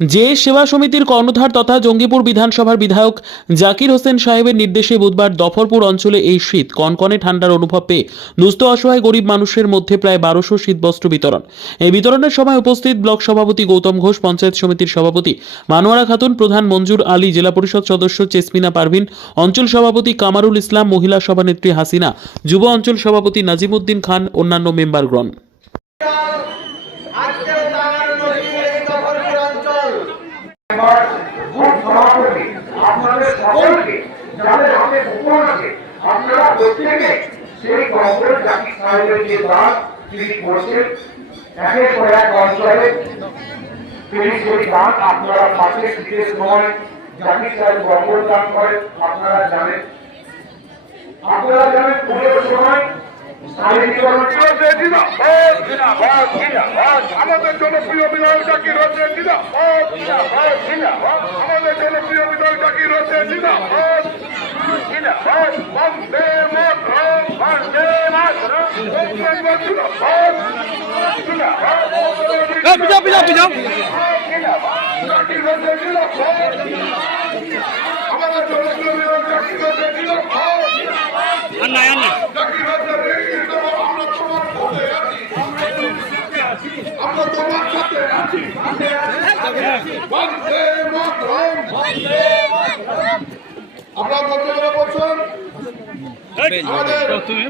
যে সেবা সমিতির কর্ণধার তথা জঙ্গিপুর বিধানসভার বিধায়ক জাকির হোসেন সাহেবের নির্দেশে বুধবার দফরপুর অঞ্চলে এই শীত কনকনে ঠান্ডার অনুভব পেয়ে দুস্থ অসহায় গরিব মানুষের মধ্যে প্রায় বারোশো শীতবস্ত্র বিতরণ। এই বিতরণের সময় উপস্থিত ব্লক সভাপতি গৌতম ঘোষ, পঞ্চায়েত সমিতির সভাপতি মানোয়ারা খাতুন, প্রধান মঞ্জুর আলী, জেলা পরিষদ সদস্য চেসমিনা পারভিন, অঞ্চল সভাপতি কামারুল ইসলাম, মহিলা সভানেত্রী হাসিনা, যুব অঞ্চল সভাপতি নাজিমুদ্দিন খান, অন্যান্য মেম্বারগণ। আপনারা প্রত্যেকে সেই কংগ্রেস জাতি সাহেবের যে জানেন। পুজোর সময় জনপ্রিয় বিধায়ক জিন্দাবাদ আমাদের জনপ্রিয় বিধায়ক জাকির হোসেন জিন্দাবাদ জিন্দাবাদ বন্দে মাতরম বন্দে মাতরম জিন্দাবাদ জিন্দাবাদ পিছাও পিছাও পিছাও। আর নাই আর আমরা তোমার সাথে আছি বন্দে মাতরম আপনারা তুমি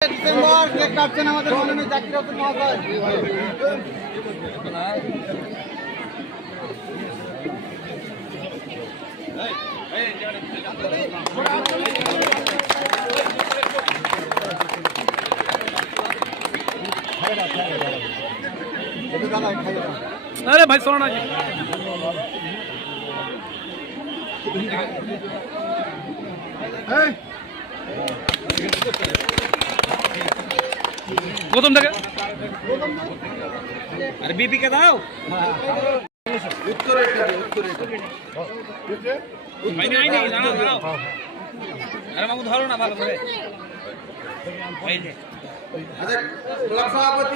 ডিসেম্বর কেক কাটছেন আমাদের মাননীয় জাকির আরে ভাই শোনো জি Hey! গৌতম থেকে আরে বিপি কে দাও? দাঁড়াও দাঁড়াও। আরে বাবু ধরো না ভালো করে। আচ্ছা ব্লক সভাপতি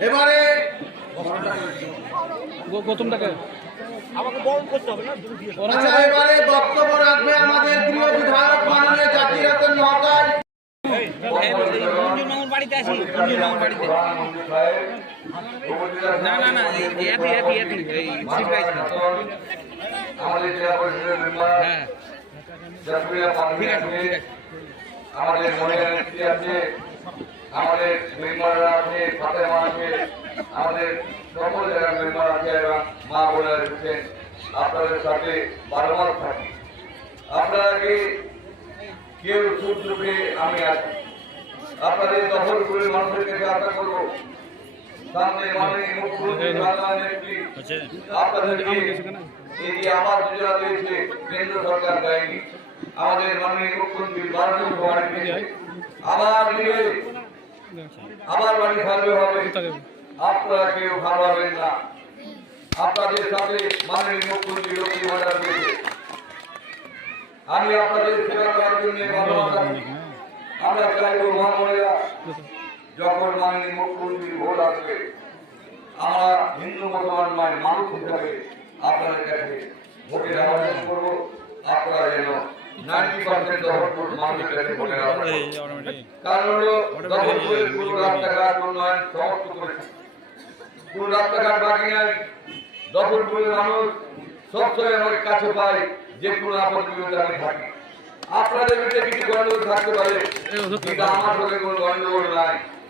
এবারে গৌতমটাকে আচ্ছা এবারে বক্তব্য রাখবে আমাদের প্রিয় বিধায়ক মাননীয় জাকির হোসেন মহাশয় বাড়িতে আসি বাড়িতে না না না এতি এতি এতি এই আমাদের জেলা পরিষদের মেম্বার হ্যাঁ ঠিক আছে, আছে ঠিক আছে। আমাদের মহিলা আছে আমাদের মেম্বাররা আছে, ফাতেমা আছে, আমাদের সকল জায়গার মেম্বার আছে এবং মা বোনেরা রয়েছেন আপনাদের সাথে বারবার থাকি। আপনারা কি কেউ সুখ আমি আছি? আপনাদের দখল করে মানুষের কাছে আশা করব? এই আবাস যোজনা দিয়েছে কেন্দ্র সরকার দেয়নি আমাদের মাননীয় মুখ্যমন্ত্রী বারাণসী বাড়ি আবার দিবে আবার বাড়ি সার্ভে হবে আপনারা কেউ ভালোভাবেন না আপনাদের সাথে মাননীয় মুখ্যমন্ত্রী লক্ষ্মী ভান্ডার দিয়েছে আমি আপনাদের সেবা করার জন্য জানাই। আমরা চাইব মহামনেরা যখন মাননীয় মুখ্যমন্ত্রী ভোট আসবে, আমরা হিন্দু মুসলমান মায়ের মানুষ হিসাবে আপনাদের কাছে ভোটের আবেদন করব। আপনারা যেন আমাদের কাছে যে আপনাদের কিছু গন্ডগোল থাকতে পারে আমার সঙ্গে কোনো গণ্ডগোল নাই।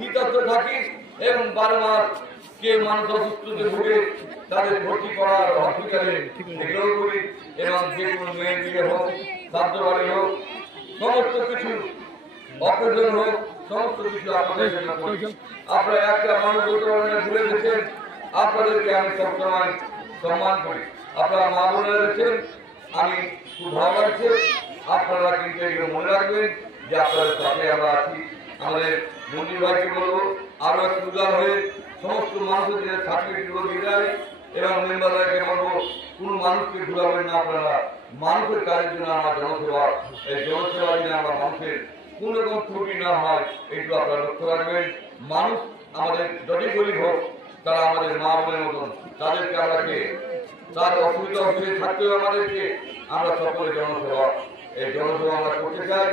শীত আসতে থাকি এবং বারো মাস কে মানুষ অসুস্থতে ভুগে, তাদের ভর্তি করার হসপিটালে করি এবং যে কোনো মেয়ের বিয়ে হোক শ্রাদ্ধ বাড়ি হোক, সমস্ত কিছু অপারেশন হোক, সমস্ত কিছু আপনাদের আপনারা একটা মানুষ ভুলে গেছেন, আপনাদেরকে আমি সবসময় সম্মান করি। আপনারা মা বলে রয়েছেন, আমি খুব ভালো লাগছে। আপনারা কিন্তু এগুলো মনে রাখবেন যে আপনাদের সাথে আমরা আছি। আমাদের মন্দির ভাইকে বলব, আরও একটু উদার হয়ে সমস্ত মানুষের সার্টিফিকেটগুলো দিয়ে দেয় এবং মেম্বার বলব, কোনো মানুষকে ঘুরাবেন না আপনারা। মানুষের কাজের জন্য আমার জনসেবা, এই জনসেবা দিনে আমরা মানুষের কোন রকম ত্রুটি না হয় একটু আপনারা লক্ষ্য রাখবেন। মানুষ আমাদের যতই গরিব হোক, তারা আমাদের মা বোনের মতন, তাদেরকে আমরা কে তার অসুবিধা অসুবিধা থাকতেও আমাদেরকে আমরা সকলে জনসেবা, এই জনসেবা আমরা করতে চাই।